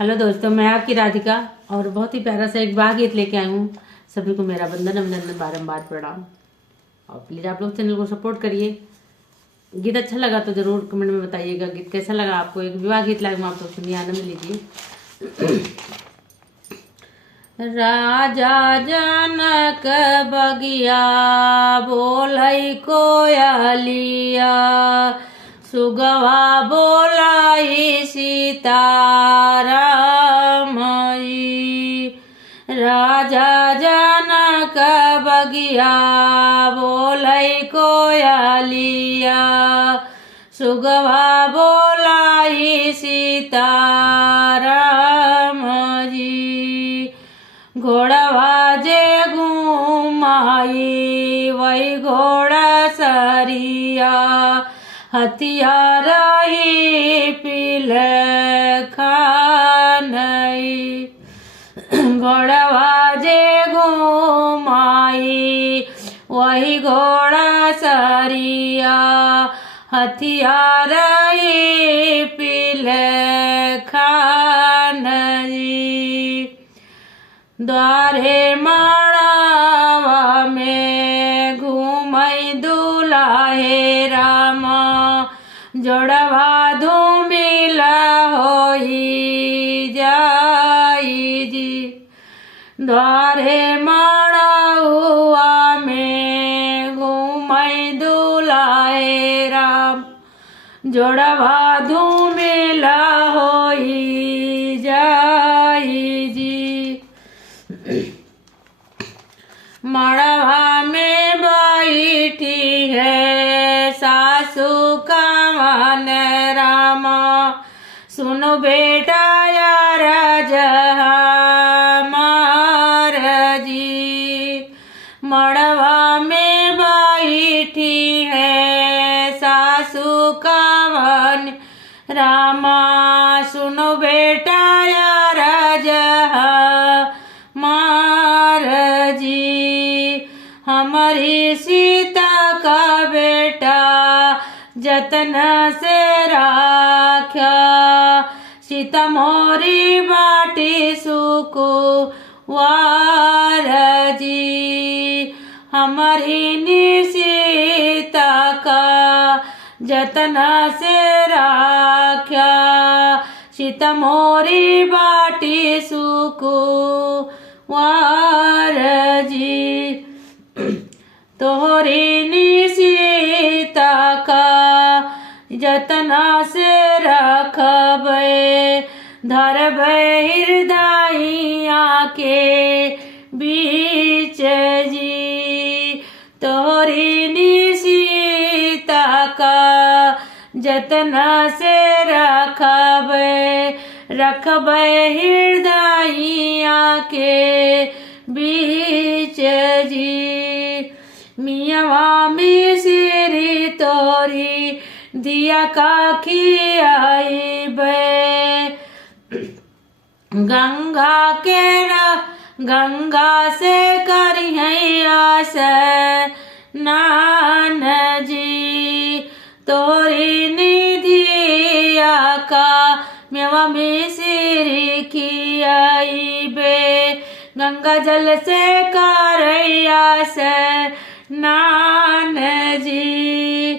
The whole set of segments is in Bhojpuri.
हेलो दोस्तों, मैं आपकी राधिका और बहुत ही प्यारा सा एक बाल गीत लेके आई हूँ। सभी को मेरा वंदन अभिनंदन बारंबार प्रणाम। और प्लीज़ आप लोग चैनल को सपोर्ट करिए। गीत अच्छा लगा तो ज़रूर कमेंट में बताइएगा गीत कैसा लगा आपको। एक विवाह गीत लाऊंगा, आप लोग सुनिए, आनंद लीजिए। राजा जनक बगिया बोलै कोयलिया, सुगवा बोलाई सीतारामई। राजा जनक बगिया बोलै कोयलिया, सुगवा बोलाई सीतारामजी। घोड़वा जे घुमाई वही घोड़ा सरिया, हथियार ही पील खानई। घोड़वा जे घुमाई वही घोड़ा सरिया, हथियार ही पील खानई। द्वारे मड़ावा में घूमई दुलाहे रामा, जोड़वा धूमिला होई जाई जी। द्वारे मड़ावा में घूमई दुलाहे राम, जोड़वा धूमिला होई जाई जी। मड़वा में बैठी है सासू कावन रामा, सुनो बेटा यार हमार जी। मड़वा में बैठी है सासू कावन रामा, सुनो बेटा यार हमार जी। हमारी सीता का बेटा जतन से राख्या, सीता मोरी बाटी सुको वार जी। हमारी सीता का जतन से राख्या, सीता मोरी बाटी सुको वार जी। तोहरी सीता का जतना से रखबे, धरबे हृदयिया के बीच जी। तोहरी सीता का जतना से रखबे हृदयिया के बीच जी। मियावा मिसरी तोरी दिया का खियाइबे, गंगा से करिहैया से नान जी। तोरी निधिया का मेवा मिसरी खियाइबे, गंगा जल से करैया से नान जी।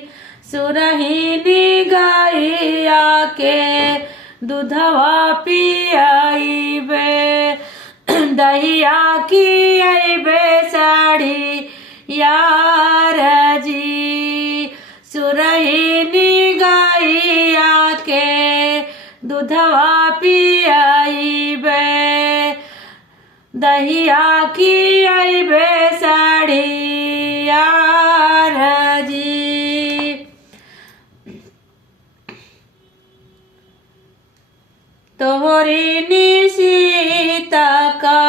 सुरहिनी गैया के दूधवा पियाइबे, दहिया खियाइबे साड़ी यार जी। सुरहिनी गैया के दूधवा पियाइबे, दहिया खियाइबे साड़ी यार जी। तोहरी सीता का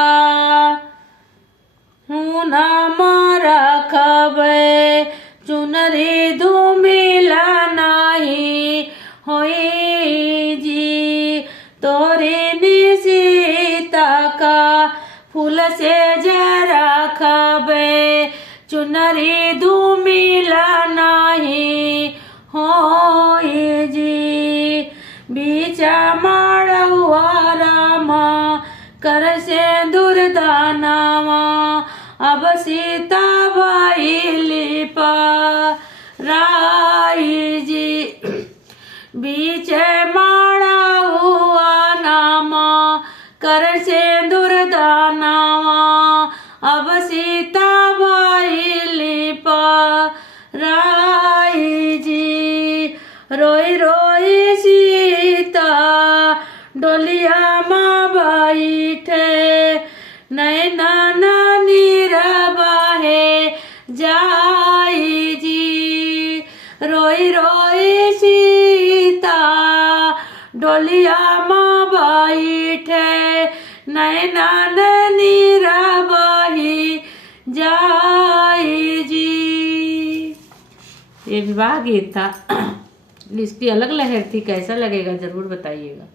हुना रखबे, चुनरी धूमिला नहीं होई जी। तोहरी सीता का फूल से जरा खबे, चुनरी धूमिला नहीं होई जी। बीचा माड़ुआ कर सिंदूर दानावा अब सीता बाई राई जी बीच माड़ा हुआ नामा कर सिंदूर दानावा अब सीता बाई राई जी रोई रोई सीता डोलिया माँ बैठे नैना नीर बहे जाई जी रोई रोई सीता डोलिया माँ बैठे नैना नीर बही जाई जी। ये विवाह गीत था, इसकी अलग लहर थी। कैसा लगेगा जरूर बताइएगा।